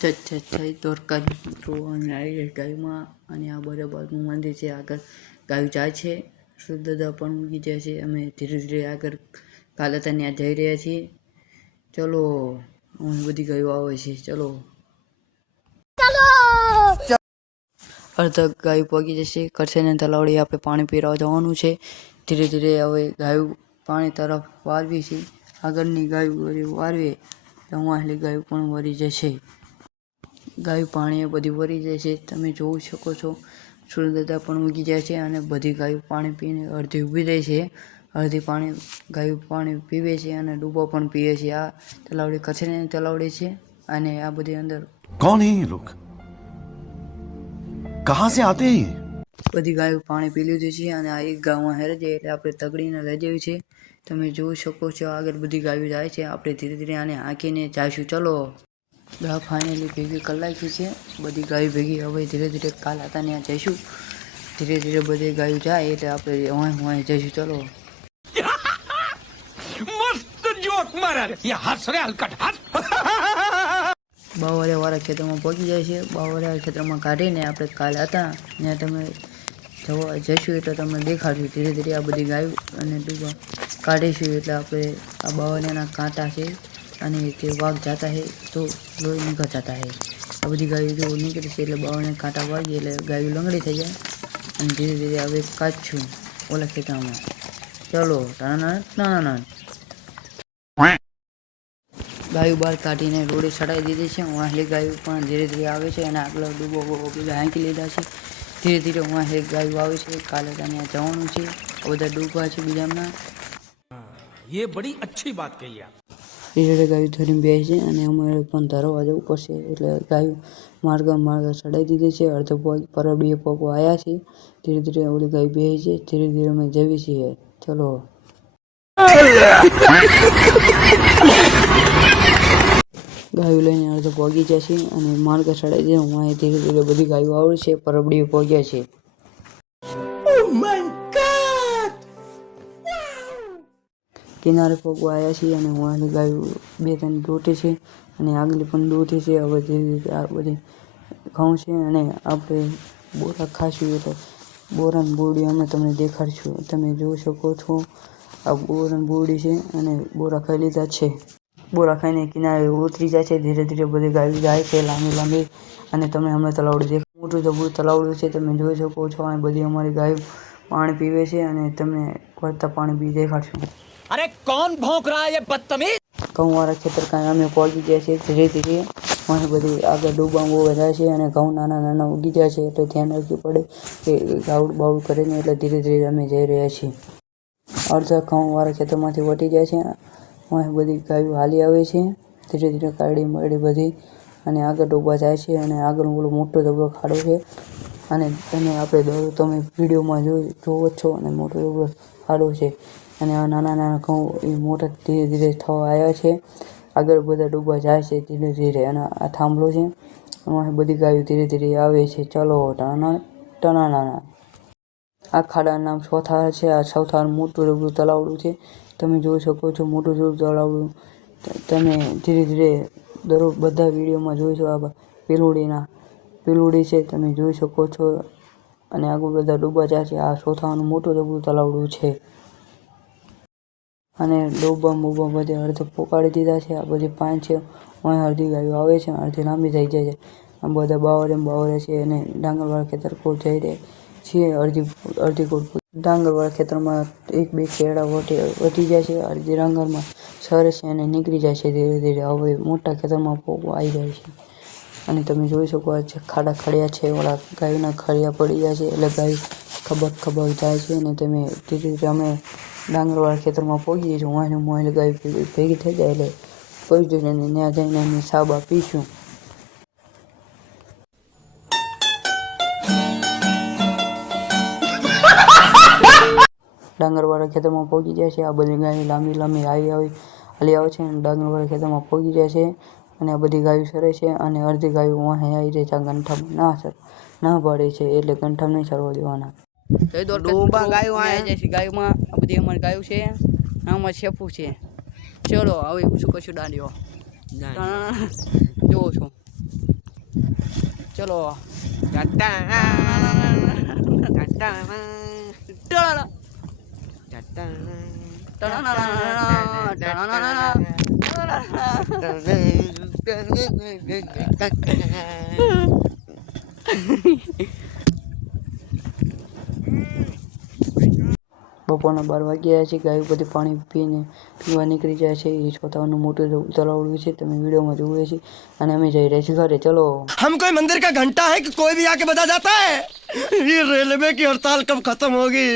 જય દ્વારકાધીશ મિત્રો અને આવી ગાયમાં અને આ બરાબરનું મંદિર છે. આગળ ગાયું જાય છે, સુદાદા પણ મૂકી જાય છે. અમે ધીરે ધીરે આગળ કાલે ત્યાં જઈ રહ્યા છીએ. ચલો બધી ગાયો આવે છે. ચલો અડધા ગાયું પગી જશે. કરશે ને તલાવડી આપણે પાણી પીવા જવાનું છે. ધીરે ધીરે હવે ગાયું પાણી તરફ વાળવી છે. આગળની ગાયું વાળવે એટલે ગાયું પણ વળી જશે. ગાયું પાણી બધી વળી જાય છે. તમે જોઈ શકો છો. સૂર્યદાદા પણ ઉગી જાય છે અને બધી ગાયું પાણી પીને અડધી ઊભી રહી છે. અડધી ગાયું પાણી પીવે છે અને ડૂબો પણ પીવે છે. આ તલાવડી કચરાની તલાવડી છે અને આ બધી અંદર कौन है ये लोग कहां से आते हैं બધી ગાયો પાણી પી લીધું છે અને આ એક ગાયમાં હેરે છે એટલે આપણે તગડીને લઈ જવી છે. તમે જોઈ શકો છો આગળ બધી ગાયો જાય છે. આપણે ધીરે ધીરે આને હાંકીને જઈશું. ચલો ફાઇનલી ભેગી કરી નાખી છે બધી ગાયો ભેગી. હવે ધીરે ધીરે કાલ હતા ત્યાં જઈશું. ધીરે ધીરે બધી ગાયો જાય એટલે આપણે હું જઈશું. ચલો मस्त जोक मारा रे ये हंस रे हलकट हंस બાવળિયાવાળા ખેતરમાં પહોંચી જાય છે. બાવળિયા ખેતરમાં કાઢીને આપણે કાલ હતા ત્યાં તમે જઈશું એટલે તમને દેખાડશું. ધીરે ધીરે આ બધી ગાયો અને ડૂબા કાઢીશું એટલે આપણે આ બાવળિયાના કાંટા છે અને તે વાઘ જતા है તો લોહી નીકળ જતા है. આ બધી ગાયો જો નીકળે છે એટલે બાવળિયાના કાંટા વાગી એટલે ગાયો લંગડી થઈ જાય અને ધીરે ધીરે હવે કાઢશું ઓલા ખેતરમાં. ચલો નાના ગાયું બહાર કાઢીને રોડે ચડાવી દીધી છે. વાહલી ગાયું પણ ધીરે ધીરે આવે છે અને આગળ ડૂબો બધા હાંકી લીધા છે. ધીરે ધીરે વાહલી ગાયું આવે છે. કાલે ત્યાં જવાનું છે. બધા ડૂબા છે બીજાના. ये बड़ी अच्छी बात कही आप. ધીરે ધીરે ગાયું ધરીને બેસે છે અને અમારે પણ ધરવા જવું પડશે એટલે ગાયું માર્ગ ચડાવી દીધી છે. અડધો પગ પરબડીએ પગ આવ્યા છે. ધીરે ધીરે ઓલી ગાય બેસી છે. ધીરે ધીરે અમે જઈએ છીએ. ચલો ગાયો લઈને અડધો પગી જશે અને માર્ગ ચડાવી દે. હું ધીરે ધીરે બધી ગાયો આવે છે. પરબડીએ પગ્યા છે. કિનારે પગવા આવ્યા છીએ અને હું ગાયું બે ત્રણ દોટી છે અને આગલી પણ દોટી છે. હવે ધીરે ધીરે આ બધી ઘઉં છે અને આપણે બોરા ખાશું એટલે બોરાની બોરડી અમે તમને દેખાડશું. તમે જોઈ શકો છો આ બોરાની બોરડી છે અને બોરા ખાઈ લીધા છે. બોરા ખાઈને કિનારે ઉતરી જાય છે. ધીરે ધીરે બધી ગાયો જાય છે લાંબી લાંબી અને તમે અમે તલાવડું દેખાય મોટું જબરું તલાવડું છે. તમે જોઈ શકો છો આ બધી અમારી ગાયો પાણી પીવે છે અને તમને વળતા પાણી બી દેખાડશું. अरे कौन भौंक रहा है ये बदतमीज. ઘઉંવાળા ખેતર કાંઈ અમે પહોંચી ગયા છે. ધીરે ધીરે મને બધી આગળ ડૂબા બહુ વધારે છે અને ઘઉં નાના નાના ઉગી જાય છે એટલે ધ્યાન રાખવું પડે કે ગાવડ બાવડ કરે ને એટલે ધીરે ધીરે અમે જઈ રહ્યા છીએ. અડધા ઘઉંવાળા ખેતરમાંથી વટી જાય છે. અહીં બધી ગાયો હાલી આવે છે. ધીરે ધીરે કાઢી મળી બધી અને આગળ ડૂબા જાય છે અને આગળ ઓલો મોટો જબરો ખાડો છે અને તમે વિડીયોમાં જોવો છો અને મોટો જબરો ખાડો છે અને આ નાના નાના ઘઉં એ મોટા ધીરે ધીરે થવા આવ્યા છે. આગળ બધા ડૂબા જાય છે ધીરે ધીરે અને આ થાંભલો છે. એમાં બધી ગાયો ધીરે ધીરે આવે છે. ચલો ટનાના આ ખાડાનું નામ ચોથા છે. આ ચોથા મોટું જબરું તલાવડું છે. તમે જોઈ શકો છો મોટું જબરું તલાવડું. તમે ધીરે ધીરે દરરોજ બધા વિડીયોમાં જોઈશો. આ પેલુડી છે તમે જોઈ શકો છો અને આગળ બધા ડૂબા જાય છે. આ ચોથાનું મોટું જબરું તલાવડું છે અને ડોબા બોબા બધે અડધો પોકાડી દીધા છે. આ બધી પાંચ છે. અડધી ગાયો આવે છે અડધી લાંબી થઈ જાય છે. આ બધા બાવરે છે અને ડાંગરવાળા ખેતર કોલ જઈ રહ્યા છીએ. અડધી કોલ ડાંગરવાળા ખેતરમાં એક બે ખેડા વટી જાય છે. અડધી ડાંગરમાં સરે છે અને નીકળી જાય છે ધીરે ધીરે. હવે મોટા ખેતરમાં પોકો આવી જાય છે અને તમે જોઈ શકો ખાડા ખડ્યા છે. ઓલા ગાયોના ખડિયા પડી જાય છે એટલે ગાય ખબર જાય છે અને તમે ધીરે ધીરે અમે ડાંગરવાળા ખેતરમાં પહોંચી જઈશું. મોહલી ગાય ભેગી થઈ જાય એટલે પહોંચી જઈને ત્યાં જઈને અમે સાબા પીશું. ડાંગરવાળા ખેતરમાં પહોંચી જાય છે. આ બધી ગાયો લાંબી લાંબી હાલી આવે છે અને ડાંગરવાળા ખેતરમાં પહોંચી જાય છે અને આ બધી ગાયો સરે છે અને અડધી ગાયો વાહે આવી રહી છે. ગંઠામાં ના પાડે છે એટલે ગંઠામ નહીં ચરવા દેવાના. ગાયોમાં આ બધી અમારી ગાયો છે. આમાં શેપુ છે. ચલો હવે શું કશું દાંડીઓ જોવો છો. ચલો બપોરના 12 વાગ્યા છે. ગાયો બધી પાણી પીવા નીકળી જાય છે. એ છોતાનું મોટું તલાવડું છે, તમે વિડીયોમાં જોયું છે. અને અમે જઈ રહ્યા છીએ ઘરે. ચલો. हम कोई मंदिर का घंटा है कि कोई भी आके बजा जाता है। ये रेलवे की हड़ताल कब खत्म होगी?